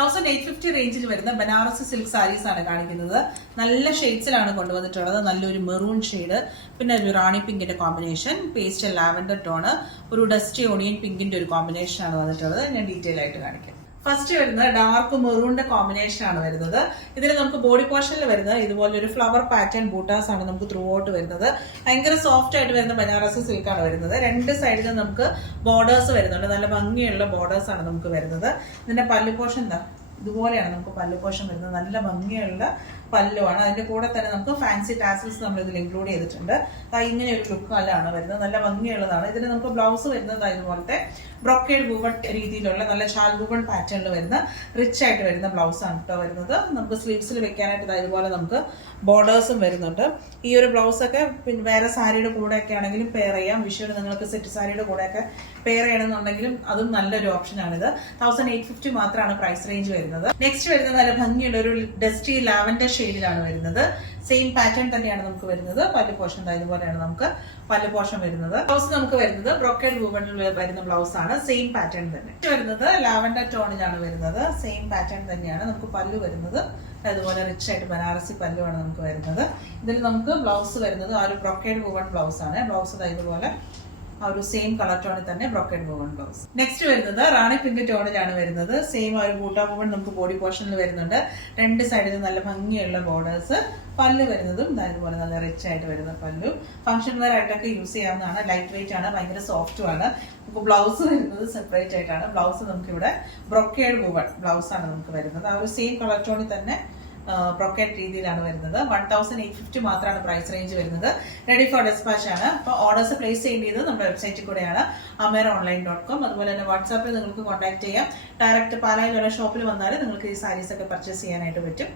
1850 റേഞ്ചിൽ വരുന്ന ബനാറസി സിൽക്ക് സാരീസ് ആണ് കാണിക്കുന്നത്. നല്ല ഷെയ്ഡ്സിലാണ് കൊണ്ടുവന്നിട്ടുള്ളത്. നല്ലൊരു മെറൂൺ ഷെയ്ഡ്, പിന്നെ ഒരു റാണി പിങ്കിന്റെ കോമ്പിനേഷൻ, പേസ്റ്റൽ ലാവൻഡർ ടോണ്, ഒരു ഡസ്റ്റി ഓണിയൻ പിങ്കിന്റെ ഒരു കോമ്പിനേഷൻ ആണ് വന്നിട്ടുള്ളത്. ഞാൻ ഡീറ്റെയിൽ ആയിട്ട് കാണിക്കാം. ഫസ്റ്റ് വരുന്നത് ഡാർക്ക് മെറൂണിന്റെ കോമ്പിനേഷൻ ആണ് വരുന്നത്. ഇതിൽ നമുക്ക് ബോഡി പോർഷനിൽ വരുന്നത് ഇതുപോലെ ഒരു ഫ്ലവർ പാറ്റേൺ ബൂട്ടാസ് ആണ് നമുക്ക് ത്രൂ ഔട്ട് വരുന്നത്. ഭയങ്കര സോഫ്റ്റ് ആയിട്ട് വരുന്ന ബനാറസി സിൽക്ക് ആണ് വരുന്നത്. രണ്ട് സൈഡിലും നമുക്ക് ബോർഡേഴ്സ് വരുന്നുണ്ട്. നല്ല ഭംഗിയുള്ള ബോർഡേഴ്സ് ആണ് നമുക്ക് വരുന്നത്. ഇതിന്റെ പല്ലു പോർഷൻ എന്താ ഇതുപോലെയാണ് നമുക്ക് പല്ലു പോർഷൻ വരുന്നത്. നല്ല ഭംഗിയുള്ള പല്ലുവാണ്. അതിന്റെ കൂടെ തന്നെ നമുക്ക് ഫാൻസി ടാസിൽസ് നമ്മൾ ഇതിൽ ഇൻക്ലൂഡ് ചെയ്തിട്ടുണ്ട്. ഇങ്ങനെ ഒരു ലുക്ക് നല്ലതാണ് വരുന്നത്. നല്ല ഭംഗിയുള്ളതാണ്. ഇതിന് നമുക്ക് ബ്ലൗസ് വരുന്നത് ഇതുപോലത്തെ ബ്രോക്കേഡ് വൂവൺ രീതിയിലുള്ള നല്ല ഷാൽ വൂവൺ പാറ്റേണിൽ വരുന്ന റിച്ച് ആയിട്ട് വരുന്ന ബ്ലൗസ് ആണ് കേട്ടോ വരുന്നത്. നമുക്ക് സ്ലീവ്സിൽ വെക്കാനായിട്ട് ഇതുപോലെ നമുക്ക് ബോർഡേഴ്സും വരുന്നുണ്ട്. ഈ ഒരു ബ്ലൗസ് ഒക്കെ പിന്നെ വേറെ സാരിയുടെ കൂടെ ഒക്കെ ആണെങ്കിലും പെയർ ചെയ്യാം. വിഷുവിന് നിങ്ങൾക്ക് സെറ്റ് സാരിയുടെ കൂടെ ഒക്കെ പെയർ ചെയ്യണമെന്നുണ്ടെങ്കിലും അതും നല്ലൊരു ഓപ്ഷനാണിത്. 1850 മാത്രമാണ് പ്രൈസ് റേഞ്ച് വരുന്നത്. നെക്സ്റ്റ് വരുന്നത് നല്ല ഭംഗിയുള്ള ഒരു ഡസ്റ്റി ലാവൻഡർ ഷെയ്ഡിലാണ് വരുന്നത്. സെയിം പാറ്റേൺ തന്നെയാണ് നമുക്ക് വരുന്നത്. പല്ലു പോർഷൻ ഇതുപോലെയാണ് നമുക്ക് പല്ലു പോർഷൻ വരുന്നത്. ബ്ലൗസ് നമുക്ക് വരുന്നത് ബ്രോക്കേഡ് വൂവണിൽ വരുന്ന ബ്ലൗസ് ആണ്. സെയിം പാറ്റേൺ തന്നെ വരുന്നത് ലാവൻഡർ ടോണിലാണ് വരുന്നത്. സെയിം പാറ്റേൺ തന്നെയാണ് നമുക്ക് പല്ലു വരുന്നത്. അതുപോലെ റിച്ച് ആയിട്ട് ബനാറസി പല്ലുവാണ് നമുക്ക് വരുന്നത്. ഇതിൽ നമുക്ക് ബ്ലൗസ് വരുന്നത് ആ ഒരു ബ്രോക്കേഡ് വൂവൺ ബ്ലൗസ് ആണ്. ബ്ലൗസ് ഇതുപോലെ ആ ഒരു സെയിം കളർ ടോണിൽ തന്നെ ബ്രോക്കേഡ് വൂവൺ ബ്ലൗസ്. നെക്സ്റ്റ് വരുന്നത് റാണി പിങ്ക് ടോണിലാണ് വരുന്നത്. സെയിം ആ ഒരു ബൂട്ടാ വൂവൺ നമുക്ക് ബോഡി പോർഷനിൽ വരുന്നുണ്ട്. രണ്ട് സൈഡിൽ നല്ല ഭംഗിയുള്ള ബോർഡേഴ്സ്. പല്ല് വരുന്നതും ഇതുപോലെ നല്ല റിച്ച് ആയിട്ട് വരുന്ന പല്ലു. ഫംഗ്ഷൻ വെയർ ആയിട്ടൊക്കെ യൂസ് ചെയ്യാവുന്നതാണ്. ലൈറ്റ് വെയിറ്റ് ആണ്, ഭയങ്കര സോഫ്റ്റും ആണ്. നമുക്ക് ബ്ലൗസ് വരുന്നത് സെപ്പറേറ്റ് ആയിട്ടാണ്. ബ്ലൗസ് നമുക്ക് ഇവിടെ ബ്രോക്കേഡ് വൂവൺ ബ്ലൗസ് ആണ് നമുക്ക് വരുന്നത്. ആ ഒരു സെയിം കളർ ടോണിൽ തന്നെ ബ്രോക്കേഡ് രീതിയിലാണ് വരുന്നത്. 1850 മാത്രമാണ് പ്രൈസ് റേഞ്ച് വരുന്നത്. റെഡി ഫോർ ഡെസ്പാച്ച് ആണ്. അപ്പോൾ ഓർഡേഴ്സ് പ്ലേസ് ചെയ്യേണ്ടത് നമ്മുടെ വെബ്സൈറ്റിൽ കൂടെയാണ്, ameronline.com. അതുപോലെ തന്നെ വാട്സാപ്പിൽ നിങ്ങൾക്ക് കോൺടാക്ട് ചെയ്യാം. ഡയറക്റ്റ് പാലായിലുള്ള ഷോപ്പിൽ വന്നാൽ നിങ്ങൾക്ക് ഈ സാരീസ് ഒക്കെ പർച്ചേസ് ചെയ്യാനായിട്ട് പറ്റും.